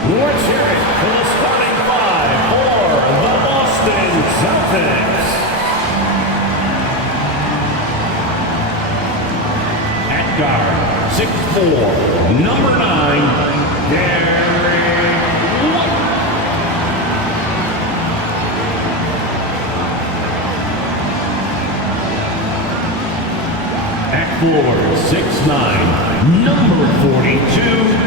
Let's hear it for the starting five for the Boston Celtics. At guard, 6'4", number 9, Derek White. At forward, 6'9", number 42,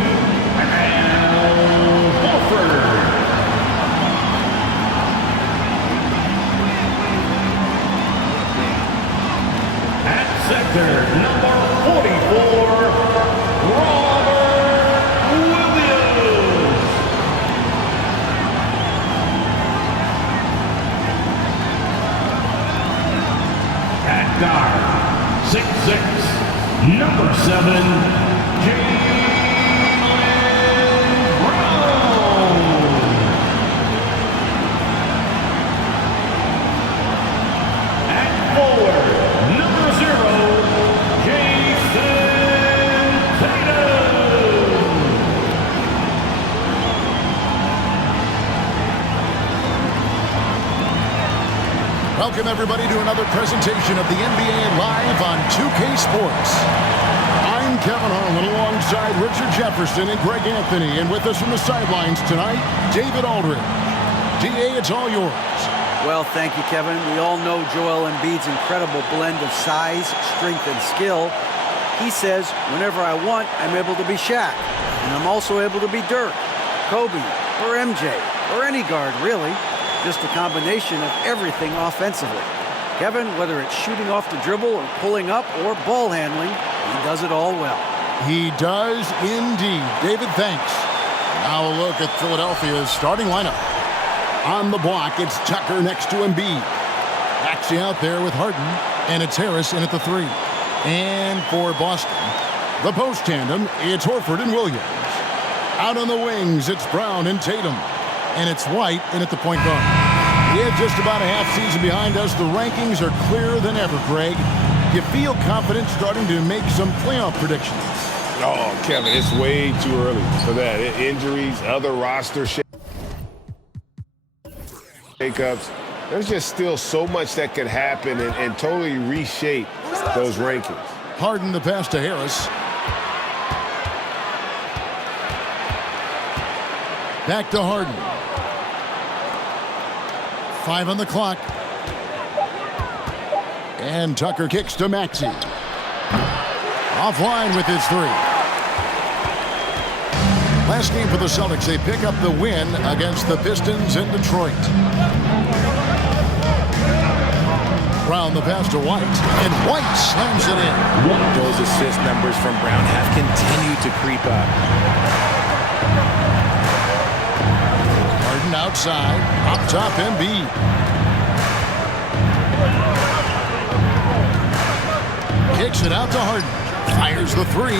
center, number 44, Robert Williams. At guard, 6'6", number 7, Welcome, everybody, to another presentation of the NBA Live on 2K Sports. I'm Kevin Harlan alongside Richard Jefferson and Greg Anthony. And with us from the sidelines tonight, David Aldridge. DA, it's all yours. Well, thank you, Kevin. We all know Joel Embiid's incredible blend of size, strength, and skill. He says, whenever I want, I'm able to be Shaq. And I'm also able to be Dirk, Kobe, or MJ, or any guard, really. Just a combination of everything offensively. Kevin, whether it's shooting off the dribble or pulling up or ball handling, he does it all well. He does indeed. David, thanks. Now a look at Philadelphia's starting lineup. On the block, it's Tucker next to Embiid. Maxey out there with Harden, and it's Harris in at the 3. And for Boston, the post tandem, it's Horford and Williams. Out on the wings, it's Brown and Tatum. And it's White in at the point guard. We have just about a half season behind us. The rankings are clearer than ever, Greg. You feel confident starting to make some playoff predictions? Oh, Kevin, it's way too early for that. Injuries, other roster shakeups. There's just still so much that could happen and totally reshape those rankings. Harden the pass to Harris. Back to Harden. 5 on the clock. And Tucker kicks to Maxey. Offline with his 3. Last game for the Celtics, they pick up the win against the Pistons in Detroit. Brown the pass to White, and White slams it in. Those assist numbers from Brown have continued to creep up. Outside, up top, Embiid. Kicks it out to Harden. Fires the 3.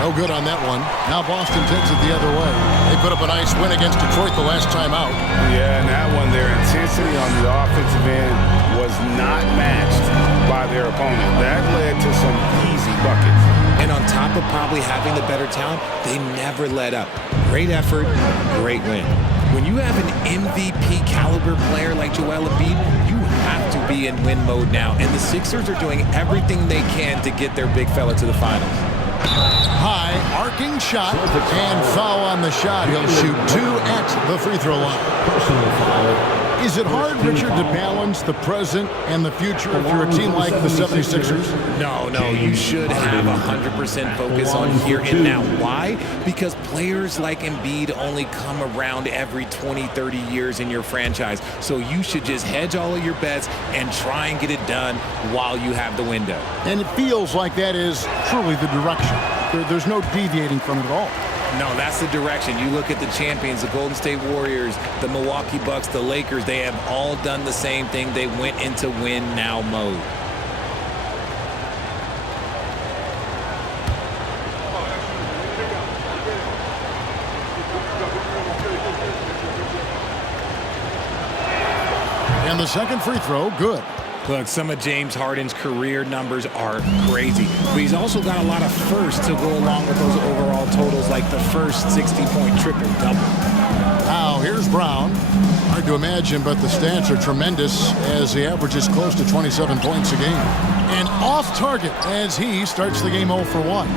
No good on that one. Now Boston takes it the other way. They put up a nice win against Detroit the last time out. Yeah, and that one, their intensity on the offensive end was not matched by their opponent. That led to some easy buckets. And on top of probably having the better talent, they never let up. Great effort, great win. When you have an MVP caliber player like Joel Embiid, you have to be in win mode now. And the Sixers are doing everything they can to get their big fella to the finals. High, arcing shot, and foul on the shot. He'll shoot 2 at the free throw line. Personal foul. Is it hard, Richard, to balance the present and the future if you're a team like the 76ers? No, you should have 100% focus on here and now. Why? Because players like Embiid only come around every 20, 30 years in your franchise. So you should just hedge all of your bets and try and get it done while you have the window. And it feels like that is truly the direction. There's no deviating from it at all. No, that's the direction. You look at the champions, the Golden State Warriors, the Milwaukee Bucks, the Lakers, they have all done the same thing. They went into win now mode. And the second free throw, good. Look, some of James Harden's career numbers are crazy, but he's also got a lot of firsts to go along with those overall totals, like the first 60-point triple-double. Now, here's Brown. Hard to imagine, but the stats are tremendous as he averages close to 27 points a game. And off target as he starts the game 0 for 1.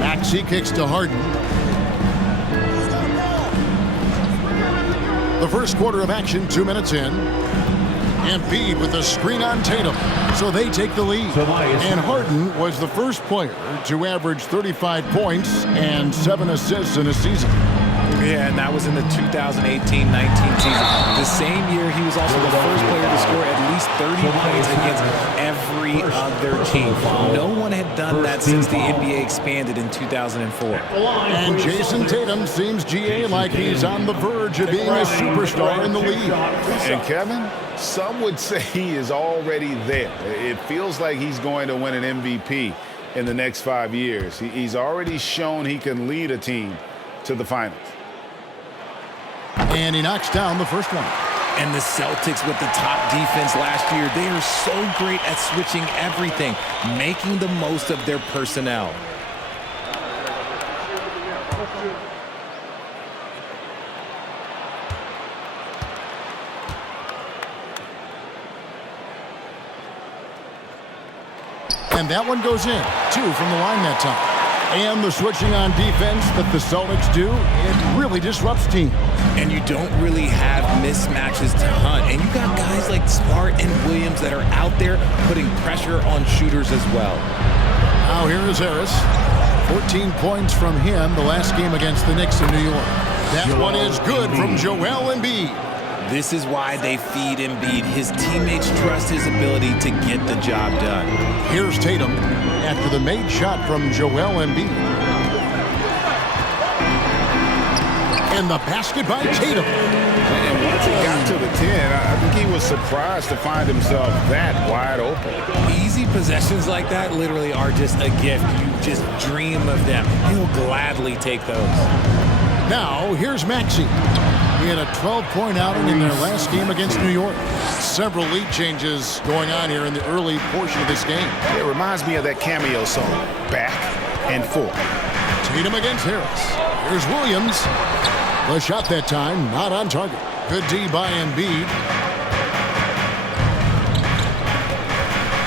Maxey kicks to Harden. The first quarter of action, 2 minutes in. Embiid with the screen on Tatum, so they take the lead. And Harden was the first player to average 35 points and 7 assists in a season. Yeah, and that was in the 2018-19 season. The same year, he was also the first player to score at least 30 points against every other team. No one had done that since the NBA expanded in 2004. And Jason Tatum seems, GA, like he's on the verge of being a superstar in the league. And Kevin, some would say he is already there. It feels like he's going to win an MVP in the next 5 years. He's already shown he can lead a team to the finals. And he knocks down the first one. And the Celtics with the top defense last year, they are so great at switching everything, making the most of their personnel. And that one goes in. 2 from the line that time. And the switching on defense that the Celtics do, it really disrupts teams. And you don't really have mismatches to hunt. And you got guys like Smart and Williams that are out there putting pressure on shooters as well. Now here is Harris. 14 points from him the last game against the Knicks in New York. That one is good from Joel Embiid. This is why they feed Embiid. His teammates trust his ability to get the job done. Here's Tatum after the made shot from Joel Embiid. And the basket by Tatum. And once he got to the 10, I think he was surprised to find himself that wide open. Easy possessions like that literally are just a gift. You just dream of them. He'll gladly take those. Now, here's Maxey. He had a 12-point outing in their last game against New York. Several lead changes going on here in the early portion of this game. It reminds me of that cameo song, Back and Forth. Tatum against Harris. Here's Williams. The shot that time, not on target. Good D by Embiid.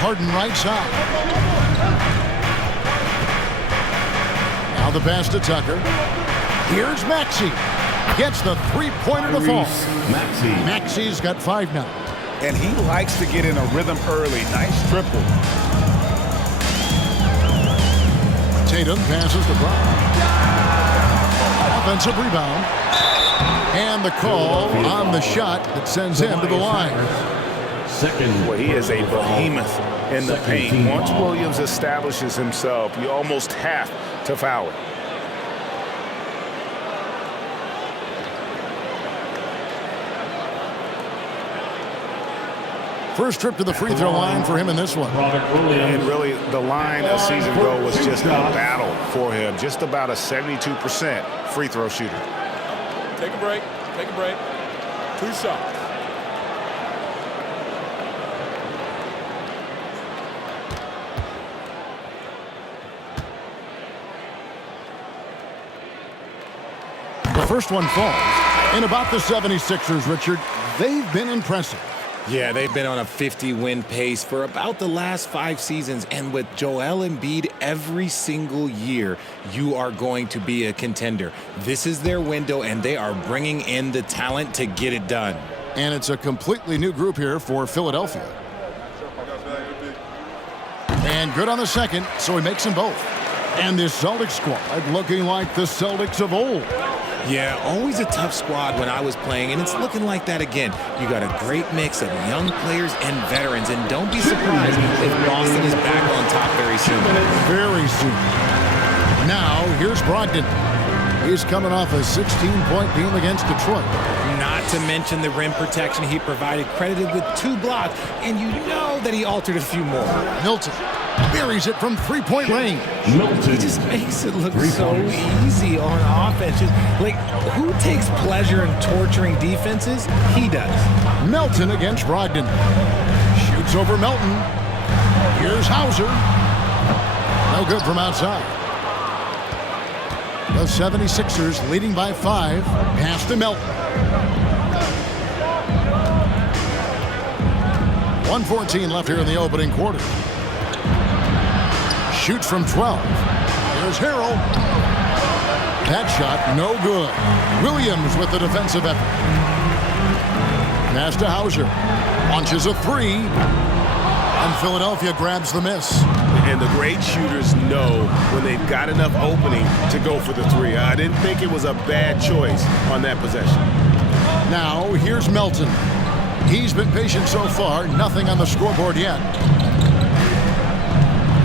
Harden right side. Now the pass to Tucker. Here's Maxey. Gets the three-pointer to fall. Maxey's got 5 now. And he likes to get in a rhythm early. Nice triple. Tatum passes to Brown. Offensive rebound. And the call on the shot that sends him to the line. Well, he is a behemoth in the paint. Once Williams establishes himself, you almost have to foul it. First trip to the free throw line for him in this one. And really, the line a season ago was just a battle for him. Just about a 72% free throw shooter. Take a break. Take a break. 2 shots. The first one falls. And about the 76ers, Richard, they've been impressive. Yeah, they've been on a 50-win pace for about the last 5 seasons. And with Joel Embiid, every single year, you are going to be a contender. This is their window, and they are bringing in the talent to get it done. And it's a completely new group here for Philadelphia. And good on the second, so he makes them both. And this Celtics squad looking like the Celtics of old. Yeah, always a tough squad when I was playing, and it's looking like that again. You got a great mix of young players and veterans, and don't be surprised if Boston is back on top very soon. Very soon. Now, here's Brogdon. He's coming off a 16-point game against Detroit. Not Not to mention the rim protection he provided, credited with 2 blocks, and you know that he altered a few more. Milton buries it from three-point range. He just makes it look so easy on offense. Like, who takes pleasure in torturing defenses? He does. Melton against Brogdon. Shoots over Melton. Here's Hauser. No good from outside. The 76ers leading by 5. Pass to Melton. 1:14 left here in the opening quarter. Shoots from 12. Here's Harrell. That shot no good. Williams with the defensive effort. Pass to Hauser. Launches a 3. And Philadelphia grabs the miss. And the great shooters know when they've got enough opening to go for the 3. I didn't think it was a bad choice on that possession. Now, here's Melton. He's been patient so far. Nothing on the scoreboard yet.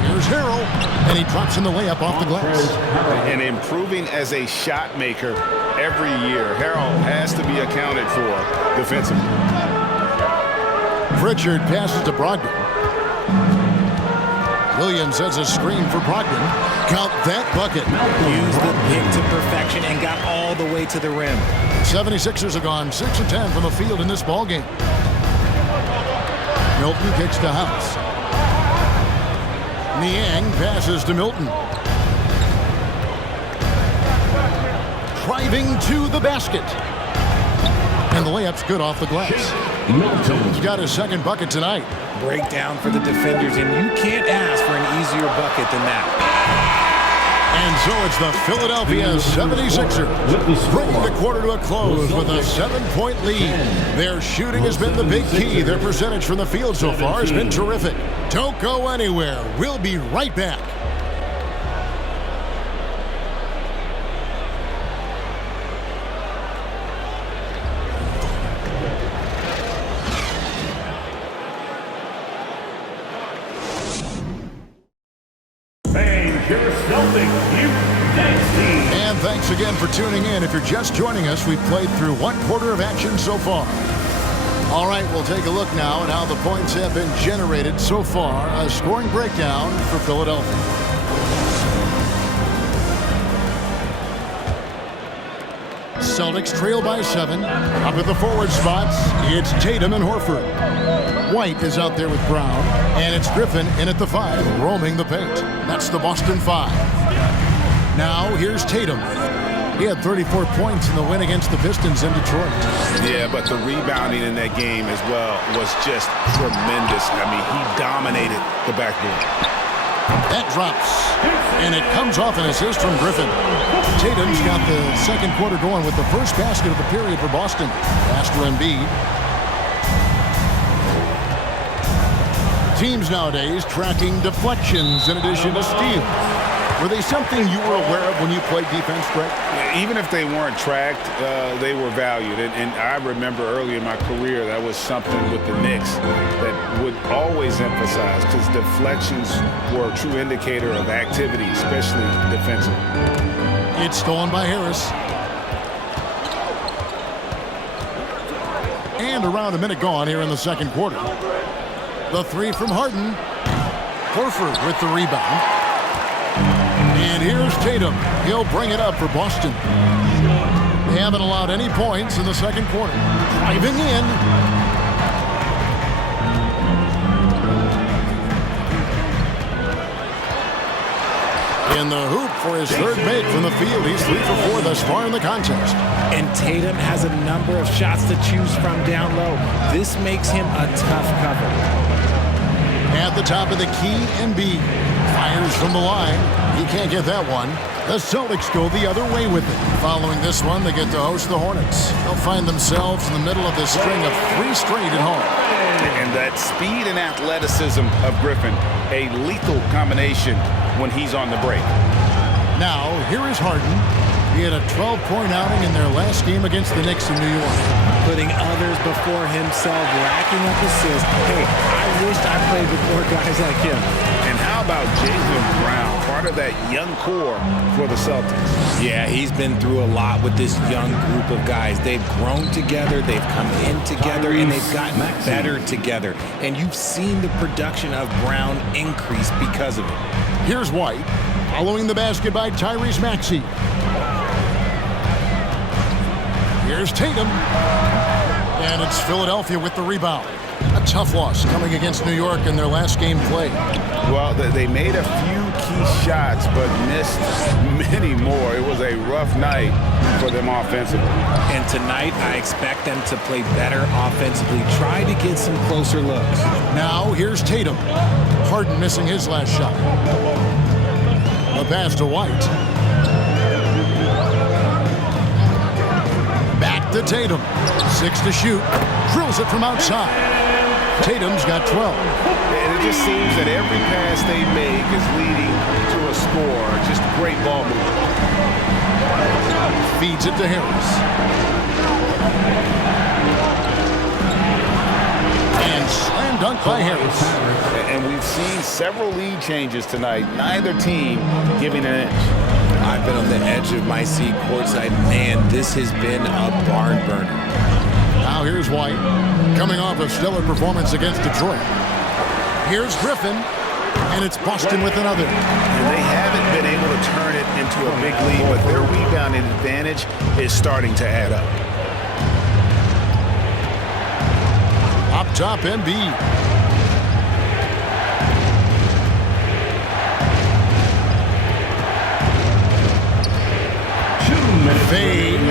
Here's Harrell. And he drops in the layup off the glass. And improving as a shot maker every year. Harrell has to be accounted for defensively. Pritchard passes to Brogdon. Williams has a screen for Brogdon. Count that bucket. Used the pick to perfection and got all the way to the rim. 76ers have gone 6 of 10 from the field in this ballgame. Milton kicks to House. Niang passes to Milton. Driving to the basket. And the layup's good off the glass. Milton's got his second bucket tonight. Breakdown for the defenders, and you can't ask for an easier bucket than that. And so it's the Philadelphia 76ers bringing the quarter to a close with a 7-point lead. Their shooting has been the big key. Their percentage from the field so far has been terrific. Don't go anywhere. We'll be right back. And thanks again for tuning in. If you're just joining us, we've played through 1 quarter of action so far. All right, we'll take a look now at how the points have been generated so far. A scoring breakdown for Philadelphia. Celtics trail by 7. Up at the forward spots, it's Tatum and Horford. White is out there with Brown, and it's Griffin in at the 5, roaming the paint. That's the Boston 5. Now, here's Tatum. He had 34 points in the win against the Pistons in Detroit. Yeah, but the rebounding in that game as well was just tremendous. I mean, he dominated the backboard. That drops, and it comes off an assist from Griffin. Tatum's got the second quarter going with the first basket of the period for Boston. Pass to Embiid. Teams nowadays tracking deflections in addition to steals. Were they something you were aware of when you played defense, Greg? Even if they weren't tracked, they were valued. And I remember early in my career, that was something with the Knicks that would always emphasize, because deflections were a true indicator of activity, especially defensively. It's stolen by Harris. And around a minute gone here in the second quarter. The 3 from Harden. Horford with the rebound. And here's Tatum. He'll bring it up for Boston. They haven't allowed any points in the second quarter. Driving in. In the hoop for his third make from the field. He's 3 for 4 thus far in the contest. And Tatum has a number of shots to choose from down low. This makes him a tough cover. At the top of the key, Embiid fires from the line. He can't get that one. The Celtics go the other way with it. Following this one, they get to host the Hornets. They'll find themselves in the middle of this string of 3 straight at home. And that speed and athleticism of Griffin, a lethal combination when he's on the break. Now, here is Harden. He had a 12-point outing in their last game against the Knicks in New York. Putting others before himself, racking up assists. Hey, I wished I played with more guys like him. And how How about Jaylen Brown, part of that young core for the Celtics? Yeah, he's been through a lot with this young group of guys. They've grown together, they've come in together, and they've gotten better together. And you've seen the production of Brown increase because of it. Here's White, following the basket by Tyrese Maxey. Here's Tatum. And it's Philadelphia with the rebound. A tough loss coming against New York in their last game played. Well, they made a few key shots, but missed many more. It was a rough night for them offensively. And tonight, I expect them to play better offensively. Try to get some closer looks. Now, here's Tatum. Harden missing his last shot. A pass to White. Back to Tatum. 6 to shoot. Drills it from outside. Tatum's got 12. And it just seems that every pass they make is leading to a score. Just great ball movement. Feeds it to Harris. And slam dunk by Harris. And we've seen several lead changes tonight. Neither team giving an inch. I've been on the edge of my seat courtside. Man, this has been a barn burner. Now here's White, coming off a stellar performance against Detroit. Here's Griffin, and it's Boston with another. And they haven't been able to turn it into a big lead, but their rebounding advantage is starting to add up. Up top, Embiid. Fades.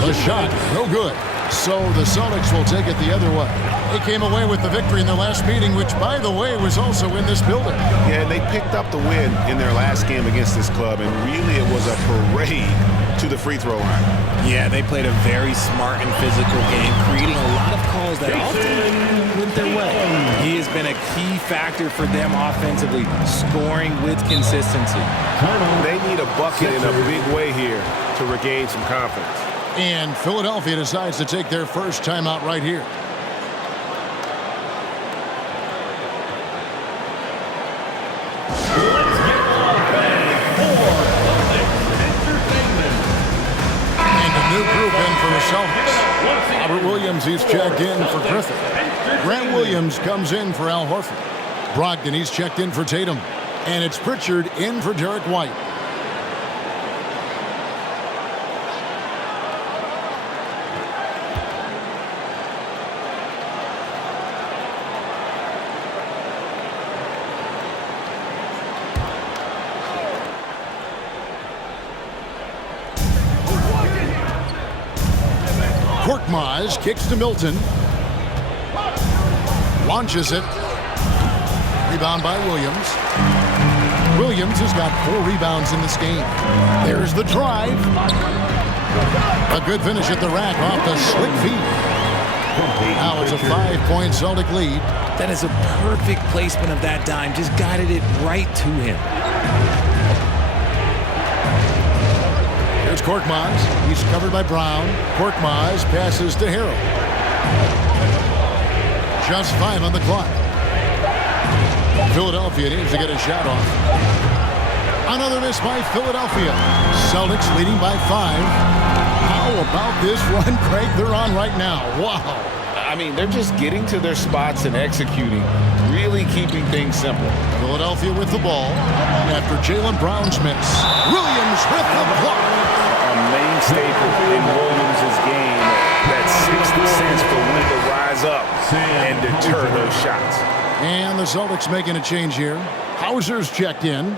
The shot, no good. So the Celtics will take it the other way. They came away with the victory in their last meeting, which, by the way, was also in this building. Yeah, and they picked up the win in their last game against this club, and really it was a parade to the free throw line. Yeah, they played a very smart and physical game, creating a lot of calls that often went their way. He has been a key factor for them offensively, scoring with consistency. They need a bucket in a big way here to regain some confidence. And Philadelphia decides to take their first timeout right here. And a new group in for the Celtics. Robert Williams, he's checked in for Griffin. Grant Williams comes in for Al Horford. Brogdon, he's checked in for Tatum. And it's Pritchard in for Derek White. Korkmaz kicks to Milton. Launches it. Rebound by Williams. Williams has got 4 rebounds in this game. There's the drive. A good finish at the rack off the slick feed. Now it's a 5-point Celtic lead. That is a perfect placement of that dime. Just guided it right to him. Here's Korkmaz. He's covered by Brown. Korkmaz passes to Harrell. Just 5 on the clock. Philadelphia needs to get a shot off. Another miss by Philadelphia. Celtics leading by 5. How about this run, Craig, they're on right now? Wow. I mean, they're just getting to their spots and executing, really keeping things simple. Philadelphia with the ball after Jaylen Brown's miss. Williams with the block. A main staple in Williams' game, that 6th sense for when to rise up and deter those shots. And the Celtics making a change here. Hauser's checked in.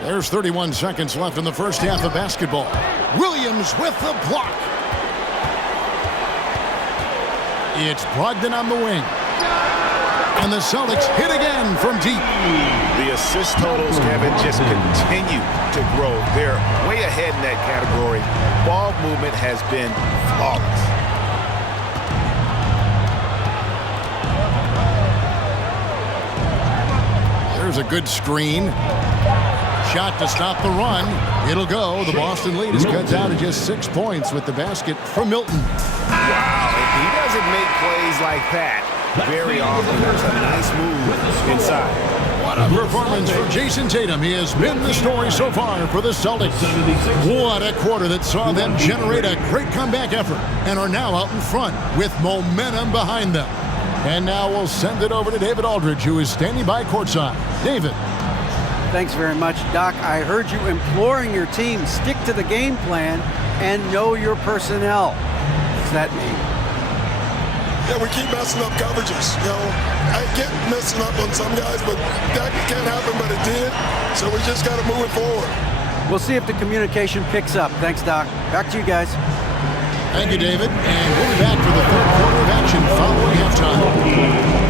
There's 31 seconds left in the first half of basketball. Williams with the block. It's Brogdon on the wing. And the Celtics hit again from deep. The assist totals, Kevin, just continue to grow. They're way ahead in that category. Ball movement has been flawless. There's a good screen. Shot to stop the run. It'll go. The Boston lead is cut down to just 6 points with the basket from Milton. plays like that very often. That's a nice move inside. What a performance for Jason Tatum. He has been the story so far for the Celtics. What a quarter that saw them generate a great comeback effort and are now out in front with momentum behind them. And now we'll send it over to David Aldridge, who is standing by courtside. David. Thanks very much, Doc. I heard you imploring your team, stick to the game plan and know your personnel. What does that mean? Yeah, we keep messing up coverages. You know, I get messing up on some guys, but that can't happen, but it did. So we just got to move it forward. We'll see if the communication picks up. Thanks, Doc. Back to you guys. Thank you, David. And we'll be back for the third quarter of action following halftime.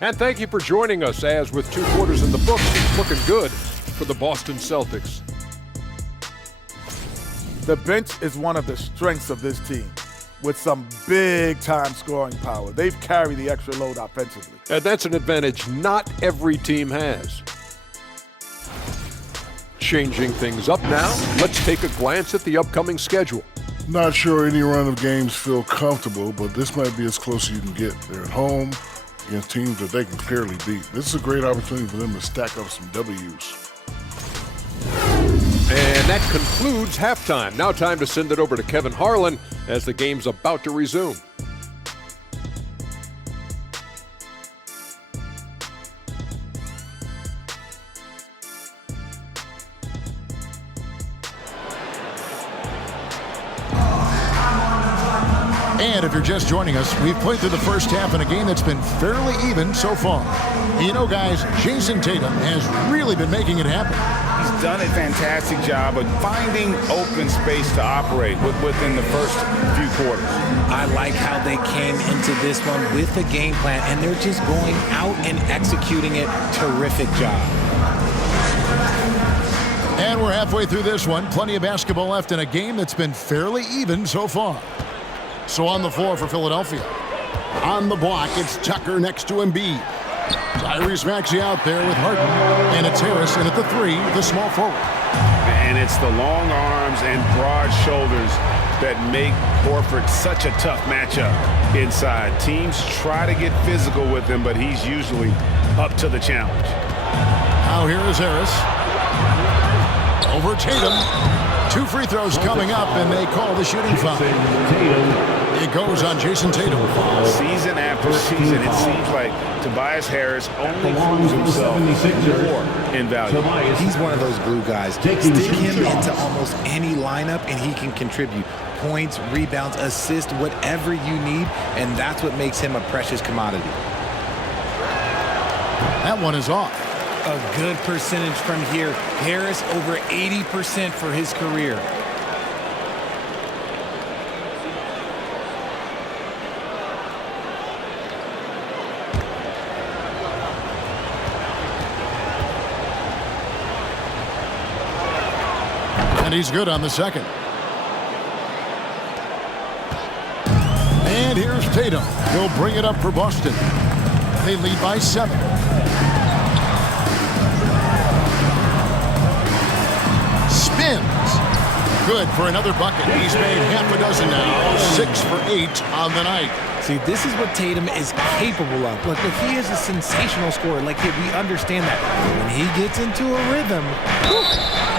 And thank you for joining us as with 2 quarters in the books, it's looking good for the Boston Celtics. The bench is one of the strengths of this team with some big-time scoring power. They've carried the extra load offensively. And that's an advantage not every team has. Changing things up now, let's take a glance at the upcoming schedule. Not sure any run of games feel comfortable, but this might be as close as you can get. They're at home against teams that they can clearly beat. This is a great opportunity for them to stack up some W's. And that concludes halftime. Now time to send it over to Kevin Harlan as the game's about to resume. And if you're just joining us, we've played through the first half in a game that's been fairly even so far. You know, guys, Jason Tatum has really been making it happen. He's done a fantastic job of finding open space to operate within the first few quarters. I like how they came into this one with a game plan, and they're just going out and executing it. Terrific job. And we're halfway through this one. Plenty of basketball left in a game that's been fairly even so far. So on the floor for Philadelphia. On the block, it's Tucker next to Embiid. Tyrese Maxey out there with Harden. And it's Harris in at the 3, the small forward. And it's the long arms and broad shoulders that make Horford such a tough matchup inside. Teams try to get physical with him, but he's usually up to the challenge. Now here is Harris. Over Tatum. 2 free throws coming up, and they call the shooting foul. It goes on Jason Tatum. Season after season, it seems like Tobias Harris only proves himself more in value. He's one of those glue guys. Stick him into almost any lineup, and he can contribute points, rebounds, assists, whatever you need, and that's what makes him a precious commodity. That one is off. A good percentage from here. Harris over 80% for his career. And he's good on the second. And here's Tatum. He'll bring it up for Boston. They lead by 7. Spins. Good for another bucket. He's made half a dozen now. 6 for 8 on the night. See, this is what Tatum is capable of. Look, he is a sensational scorer. Like, we understand that. When he gets into a rhythm.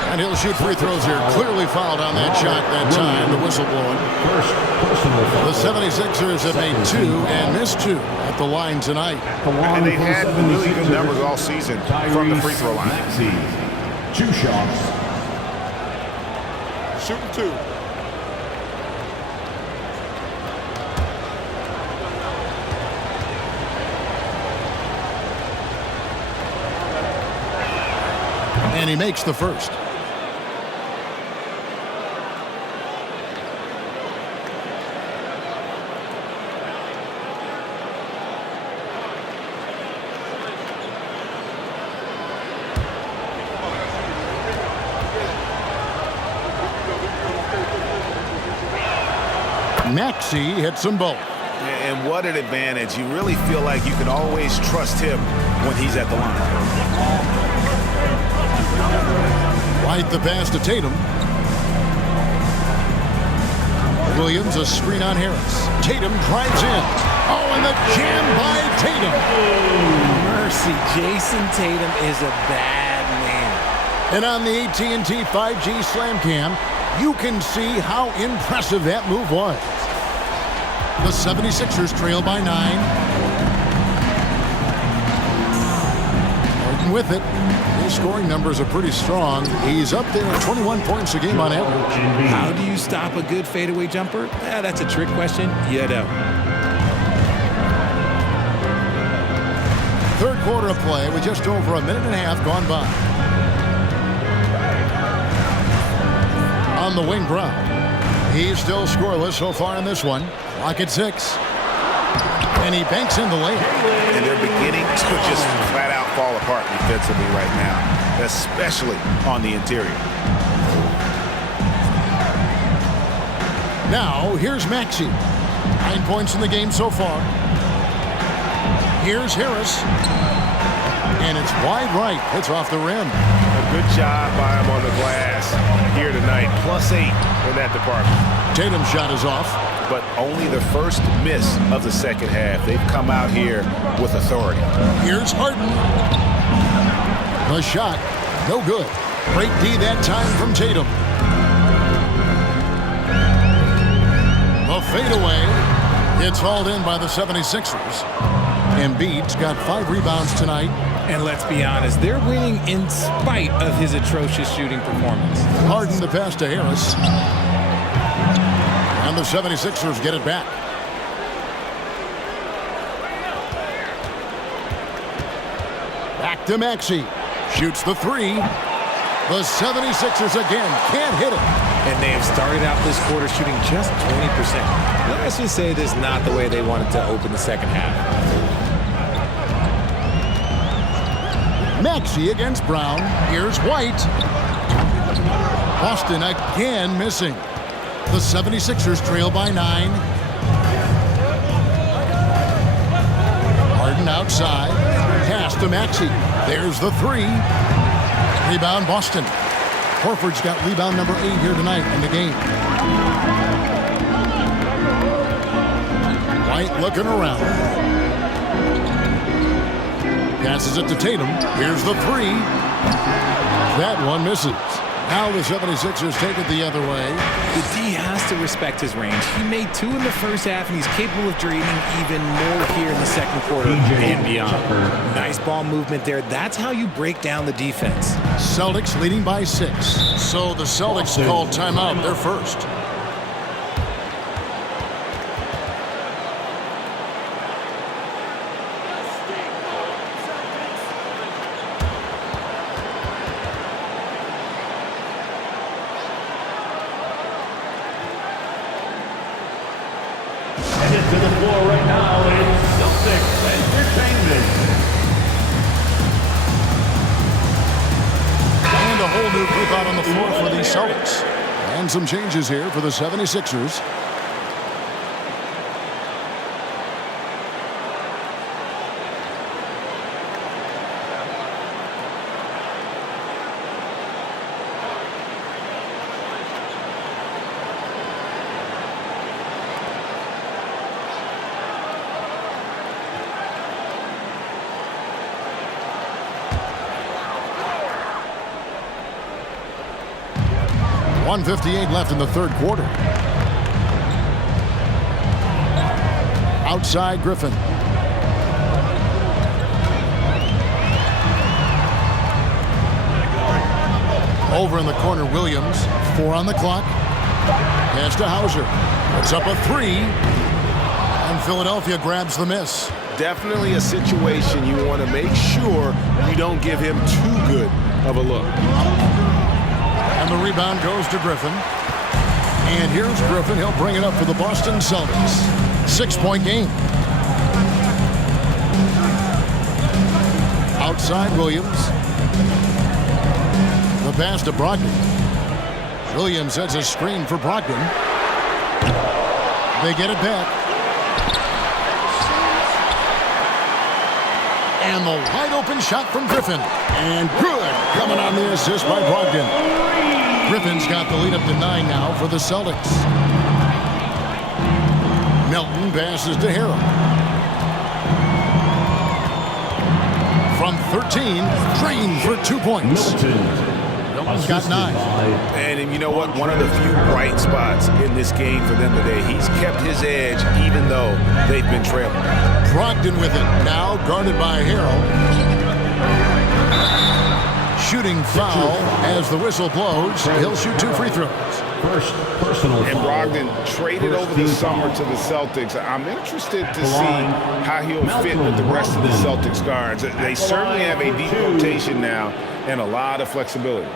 And he'll shoot free throws here. Clearly fouled on that shot that time. The whistle blowing. The 76ers have made 2 and missed 2 at the line tonight. And they've had really good numbers all season from the free throw line. 2 shots. Shooting 2. And he makes the first. Maxey hits them both. And what an advantage. You really feel like you can always trust him when he's at the line. Right the pass to Tatum. Williams, a screen on Harris. Tatum drives in. Oh, and the jam by Tatum. Mercy, Jason Tatum is a bad man. And on the AT&T 5G Slam Cam, you can see how impressive that move was. The 76ers trail by 9. Harden with it. His scoring numbers are pretty strong. He's up there at 21 points a game on average. How do you stop a good fadeaway jumper? That's a trick question. You know. Third quarter of play with just over a minute and a half gone by. On the wing, Brown. He's still scoreless so far in this one. Clock at 6. And he banks in the layup. And they're beginning to just flat out fall apart defensively right now, especially on the interior. Now, here's Maxey. 9 points in the game so far. Here's Harris. And it's wide right. It's off the rim. A good job by him on the glass here tonight. +8 in that department. Tatum's shot is off. But only the first miss of the second half. They've come out here with authority. Here's Harden. The shot, no good. Great D that time from Tatum. The fadeaway. It's hauled in by the 76ers. Embiid's got 5 rebounds tonight. And let's be honest, they're winning in spite of his atrocious shooting performance. Harden the pass to Harris. And the 76ers get it back. Back to Maxey. Shoots the 3. The 76ers again can't hit it. And they have started out this quarter shooting just 20%. Let's just say this is not the way they wanted to open the second half. Maxey against Brown. Here's White. Boston again missing. The 76ers trail by 9. Harden outside. Pass to Maxey. There's the 3. Rebound Boston. Horford's got rebound number 8 here tonight in the game. White looking around. Passes it to Tatum. Here's the 3. That one misses. Now the 76ers take it the other way. The D has to respect his range. He made 2 in the first half, and he's capable of draining even more here in the second quarter and beyond. Nice ball movement there. That's how you break down the defense. Celtics leading by 6. So the Celtics called timeout. They're first. To the floor right now is Celtics Entertainment. And a whole new group out on the floor for the Celtics. And some changes here for the 76ers. .158 left in the third quarter. Outside Griffin. Over in the corner, Williams. 4 on the clock. Pass to Hauser. It's up a 3. And Philadelphia grabs the miss. Definitely a situation you want to make sure you don't give him too good of a look. And the rebound goes to Griffin. And here's Griffin. He'll bring it up for the Boston Celtics. 6-point game. Outside Williams. The pass to Brogdon. Williams sets a screen for Brogdon. They get it back. And the wide open shot from Griffin. And good, coming on the assist by Brogdon. Griffin's got the lead up to 9 now for the Celtics. Melton passes to Harrell. From 13, drained for 2 points. Melton's got 9. And you know what? One of the few bright spots in this game for them today. He's kept his edge even though they've been trailing. Brogdon with it, now guarded by Harrell. Shooting foul as the whistle blows. He'll shoot 2 free throws. First personal And foul. Brogdon traded over the summer to the Celtics. I'm interested to see how he'll fit with the rest of the Celtics guards. They certainly have a deep rotation now and a lot of flexibility.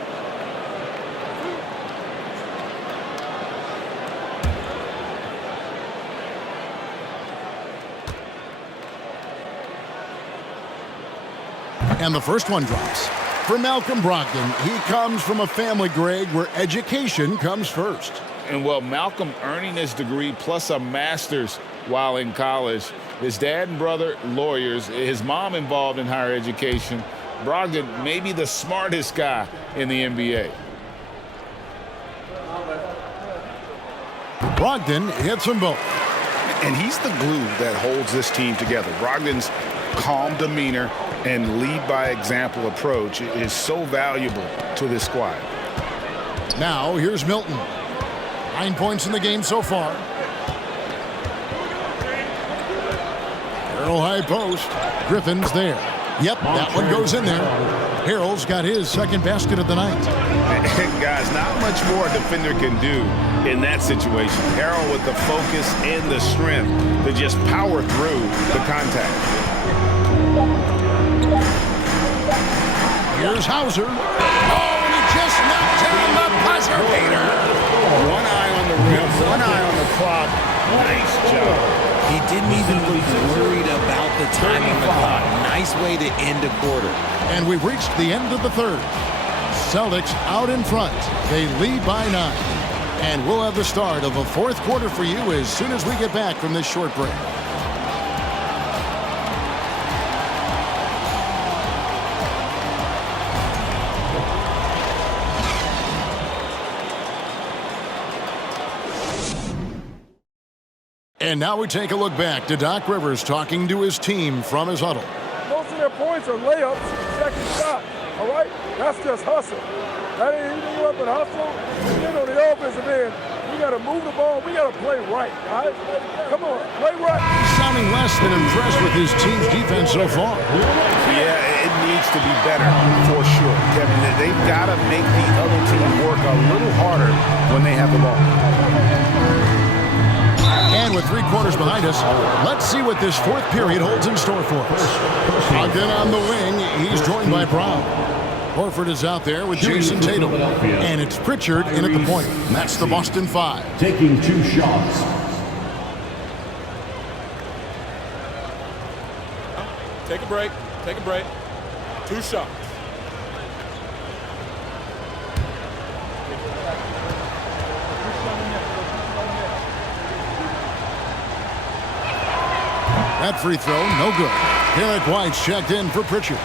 And the first one drops. For Malcolm Brogdon, he comes from a family, Greg, where education comes first. And well, Malcolm earning his degree plus a master's while in college. His dad and brother, lawyers. His mom involved in higher education. Brogdon may be the smartest guy in the NBA. Brogdon hits them both. And he's the glue that holds this team together. Brogdon's calm demeanor and lead by example approach is so valuable to this squad. Now here's Milton. 9 points in the game so far. Harrell high post. Griffin's there. Yep, that one goes in there. Harrell's got his second basket of the night. Guys, not much more a defender can do in that situation. Harrell with the focus and the strength to just power through the contact. Here's Hauser. Oh, and he just knocked down the buzzer beater. One eye on the rim, one eye on the clock. Nice job. He didn't even look worried about the time on the clock. Nice way to end a quarter. And we've reached the end of the third. Celtics out in front. They lead by 9. And we'll have the start of a fourth quarter for you as soon as we get back from this short break. And now we take a look back to Doc Rivers talking to his team from his huddle. Most of their points are layups, second shot. All right? That's just hustle. That ain't even up and hustle. And then on the offensive end, we got to move the ball. We got to play right. All right? Come on, play right. He's sounding less than impressed with his team's defense so far. Yeah, it needs to be better for sure. Kevin, they've got to make the other team work a little harder when they have the ball. And with 3 quarters behind us, let's see what this fourth period holds in store for us. Again on the wing, he's joined by Brown. Horford is out there with Jason Tatum. And it's Pritchard in at the point. That's the Boston 5. Taking 2 shots. Take a break. Take a break. 2 shots. That free throw, no good. Derek White's checked in for Pritchard.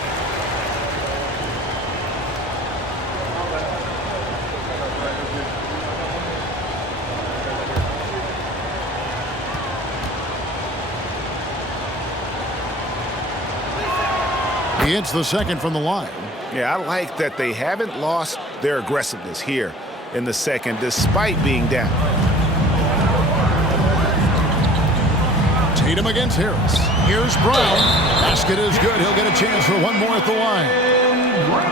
He hits the second from the line. Yeah, I like that they haven't lost their aggressiveness here in the second, despite being down. Tatum against Harris. Here's Brown. Basket is good. He'll get a chance for one more at the line.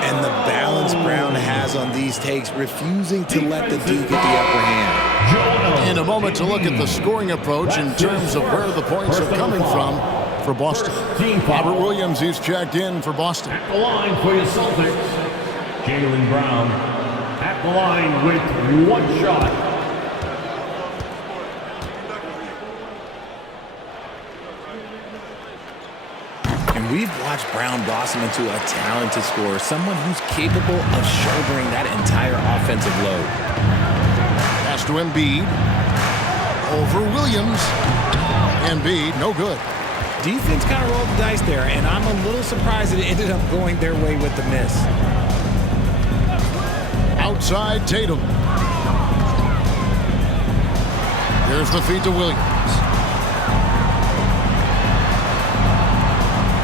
And the balance Brown has on these takes, refusing to let the D get the upper hand. In a moment to look at the scoring approach in terms of where the points are coming from for Boston. Robert Williams, he's checked in for Boston. At the line for your Celtics, Jaylen Brown. At the line with 1 shot. And we've watched Brown blossom into a talented scorer, someone who's capable of shouldering that entire offensive load. Pass to Embiid. Over Williams. Embiid, no good. Defense kind of rolled the dice there, and I'm a little surprised that it ended up going their way with the miss. Outside Tatum. Here's the feed to Williams.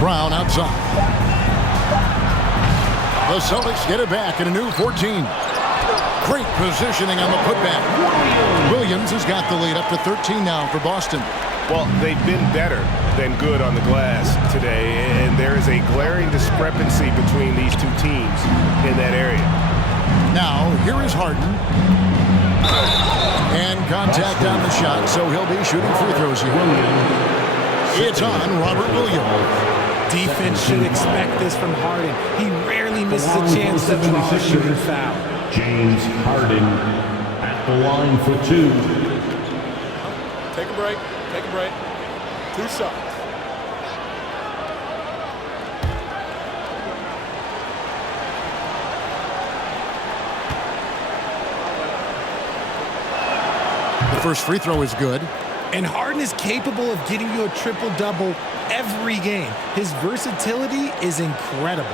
Brown outside. The Celtics get it back in a new 14. Great positioning on the putback. Williams has got the lead up to 13 now for Boston. Well, they've been better than good on the glass today, and there is a glaring discrepancy between these two teams in that area. Now, here is Harden. And contact on the shot, so he'll be shooting free throws here. It's on Robert Williams. Defense should expect this from Harden. He rarely misses a chance to draw a shooting foul. James Harden at the line for 2. Take a break. Take a break. 2 shots. The first free throw is good. And Harden is capable of getting you a triple-double every game. His versatility is incredible.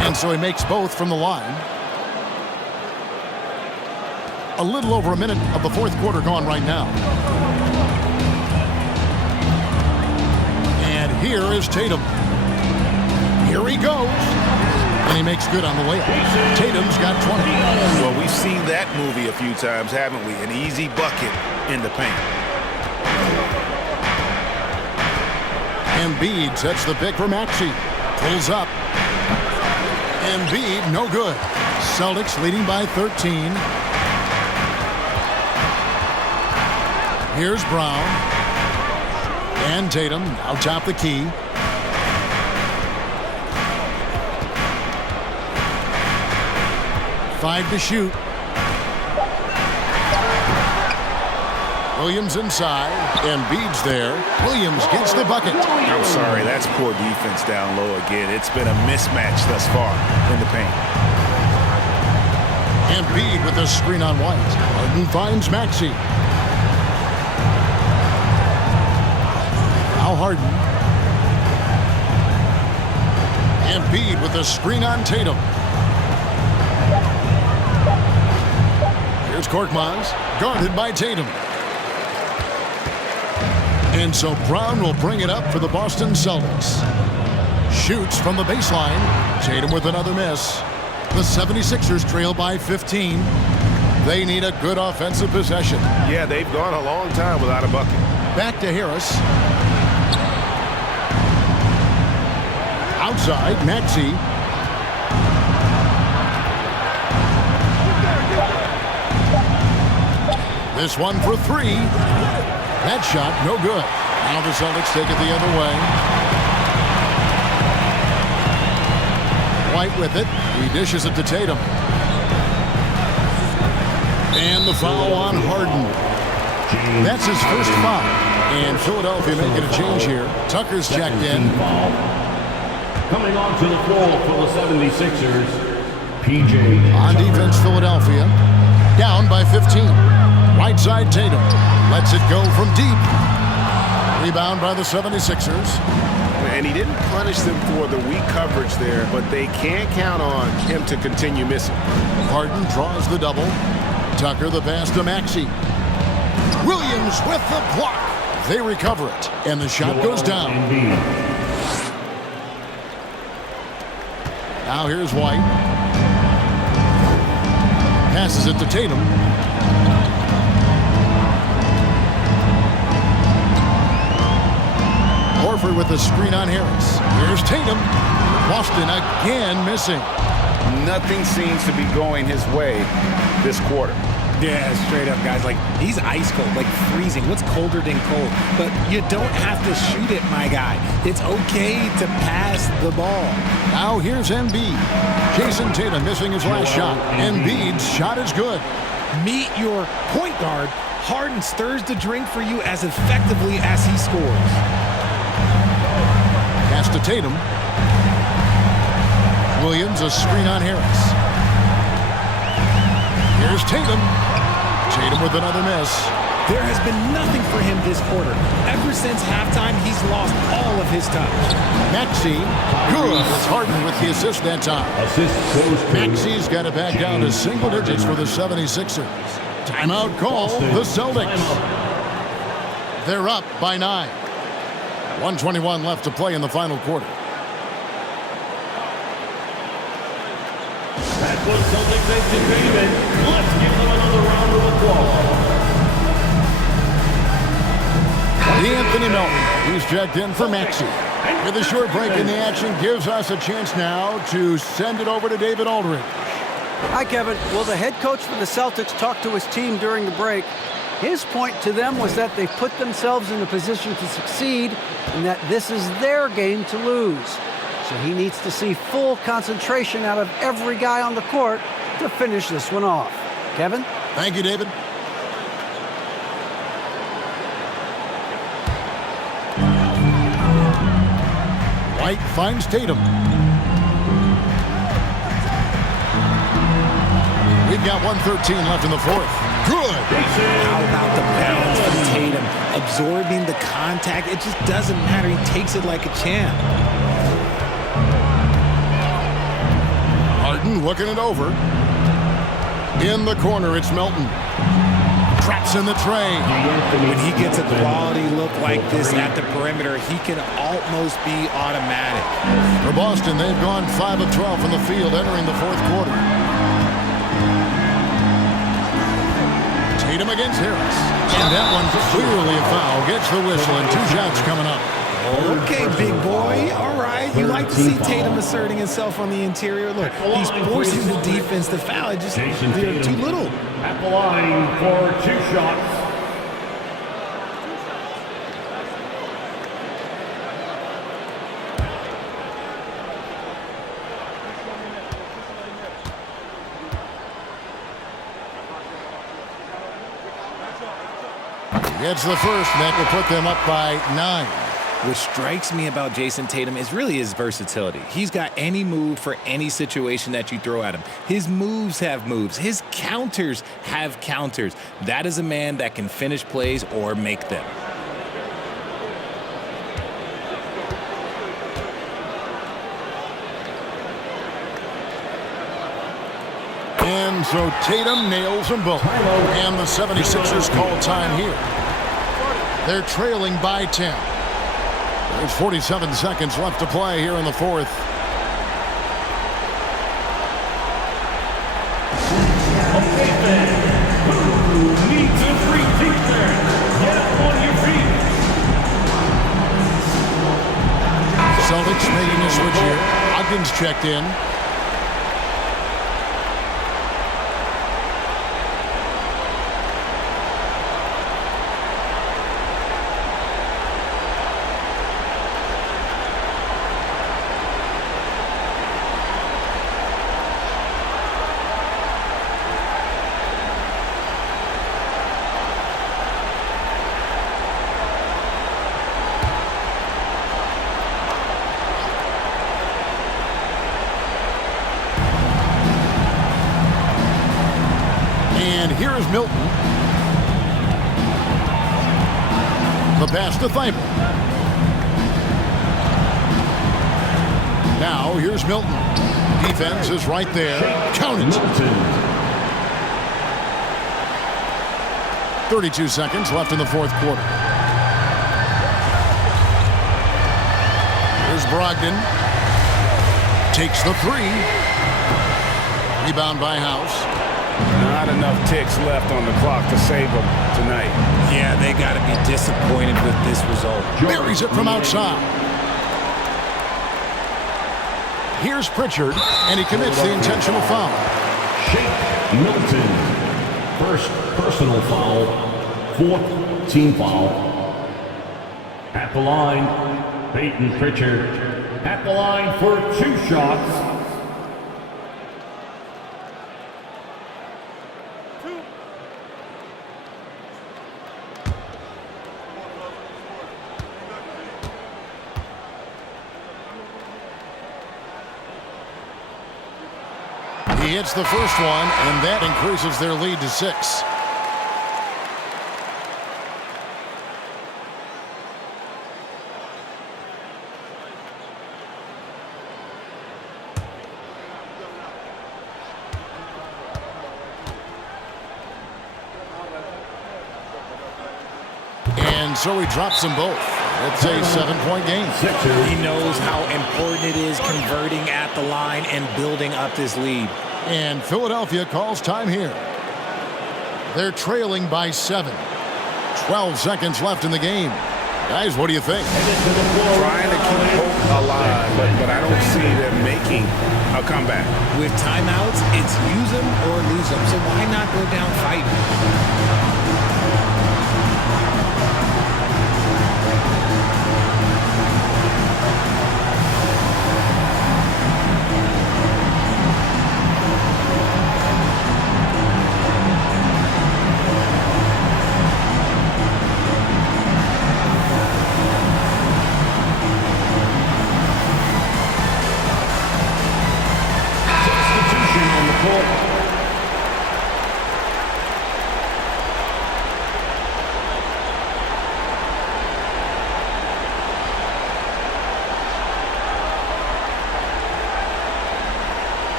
And so he makes both from the line. A little over a minute of the fourth quarter gone right now. And here is Tatum. Here he goes. And he makes good on the layup. Tatum's got 20. Well, we've seen that movie a few times, haven't we? An easy bucket in the paint. Embiid sets the pick for Maxey. Pulls up. Embiid, no good. Celtics leading by 13. Here's Brown. And Tatum now top the key. Five to shoot. Williams inside. Embiid's there. Williams gets the bucket. I'm sorry, that's poor defense down low again. It's been a mismatch thus far in the paint. Embiid with the screen on White. Harden finds Maxey. Now Harden. Embiid with the screen on Tatum. Here's Korkmaz, guarded by Tatum. And so Brown will bring it up for the Boston Celtics. Shoots from the baseline. Tatum with another miss. The 76ers trail by 15. They need a good offensive possession. Yeah, they've gone a long time without a bucket. Back to Harris. Outside, Maxey. This one for 3. That shot, no good. Now the Celtics take it the other way. White with it. He dishes it to Tatum. And the foul on Harden. That's his first foul. And Philadelphia making a change here. Tucker's checked in. Coming onto the floor for the 76ers, PJ On Tucker. defense, Philadelphia. Down by 15. Right side, Tatum. Lets it go from deep. Rebound by the 76ers. And he didn't punish them for the weak coverage there, but they can't count on him to continue missing. Harden draws the double. Tucker the pass to Maxey. Williams with the block. They recover it, and the shot goes down. Now here's White. Passes it to Tatum. Horford with the screen on Harris. Here's Tatum. Boston again missing. Nothing seems to be going his way this quarter. Yeah, straight up, guys. Like, he's ice cold, like freezing. What's colder than cold? But you don't have to shoot it, my guy. It's okay to pass the ball. Now here's Embiid. Jason Tatum missing his last shot. Embiid's shot is good. Meet your point guard, Harden stirs the drink for you as effectively as he scores. Pass to Tatum. Williams, a screen on Harris. Here's Tatum. Tatum with another miss. There has been nothing for him this quarter. Ever since halftime, he's lost all of his touch. Maxey, good. It's Harden with the assist that time. Assist goes to Maxey's got it back down to single digits for the 76ers. Timeout call, the Celtics. They're up by 9. 1:21 left to play in the final quarter. That's what Celtics entertainment. Let's give them another round of applause. Anthony Melton, he's checked in for Maxey. With a short break in the action, gives us a chance now to send it over to David Aldridge. Hi, Kevin. Well, the head coach for the Celtics talked to his team during the break. His point to them was that they've put themselves in a position to succeed and that this is their game to lose. So he needs to see full concentration out of every guy on the court to finish this one off. Kevin? Thank you, David. White finds Tatum. We've got 1:13 left in the fourth. Good. How about the balance from Tatum? Absorbing the contact, it just doesn't matter. He takes it like a champ. Harden looking it over. In the corner, it's Melton. Traps in the tray. When he gets a quality look like this at the perimeter, he can almost be automatic. For Boston, they've gone 5 of 12 from the field entering the fourth quarter. Tatum against Harris. And that one's clearly a foul. Gets the whistle and 2 shots coming up. Okay, big boy. All right. You like to see Tatum asserting himself on the interior. Look, he's forcing the defense to foul. It just they're too little. At the line for 2 shots. Gets the first, and that will put them up by 9. What strikes me about Jason Tatum is really his versatility. He's got any move for any situation that you throw at him. His moves have moves. His counters have counters. That is a man that can finish plays or make them. And so Tatum nails them both. And the 76ers call time here. They're trailing by 10. There's 47 seconds left to play here in the fourth. Okay, then. Who needs a free defense? Get up on your feet. Celtics making a switch here. Ogden's checked in. And here is Milton. The pass to Thibault. Now here's Milton. Defense is right there. Count it. 32 seconds left in the fourth quarter. Here's Brogdon. Takes the 3. Rebound by House. Not enough ticks left on the clock to save them tonight. Yeah, they got to be disappointed with this result. Buries it from outside. Here's Pritchard, and he commits the intentional foul. Shake Milton. First personal foul. 4th team foul. At the line, Peyton Pritchard. At the line for 2 shots. He hits the first one, and that increases their lead to 6. And so he drops them both. It's a 7-point game. He knows how important it is converting at the line and building up this lead. And Philadelphia calls time here. They're trailing by 7. 12 seconds left in the game. Guys, what do you think? Trying to keep hope alive, but I don't see them making a comeback. With timeouts, it's use them or lose them. So why not go down fighting?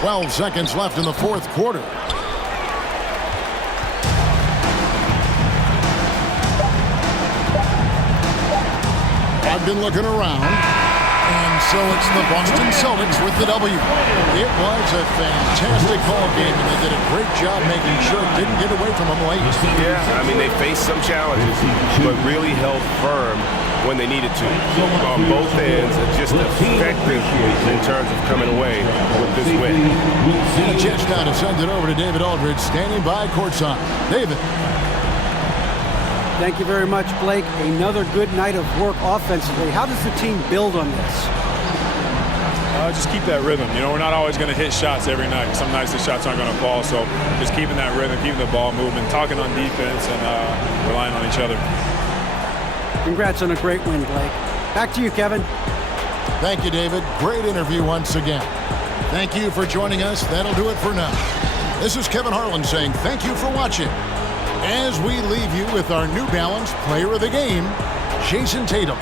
Twelve seconds left in the fourth quarter. I've been looking around, and so it's the Boston Celtics with the W. It was a fantastic ball game, and they did a great job making sure it didn't get away from them late. Yeah, I mean, they faced some challenges, but really held firm when they needed to. On both ends, just effective in terms of coming away with this win. And a chance now to send it over to David Aldridge, standing by courtside. David. Thank you very much, Blake. Another good night of work offensively. How does the team build on this? Just keep that rhythm. You know, we're not always going to hit shots every night. Some nights the shots aren't going to fall. So just keeping that rhythm, keeping the ball moving, talking on defense, and relying on each other. Congrats on a great win, Blake. Back to you, Kevin. Thank you, David. Great interview once again. Thank you for joining us. That'll do it for now. This is Kevin Harlan saying thank you for watching. As we leave you with our New Balance Player of the Game, Jason Tatum.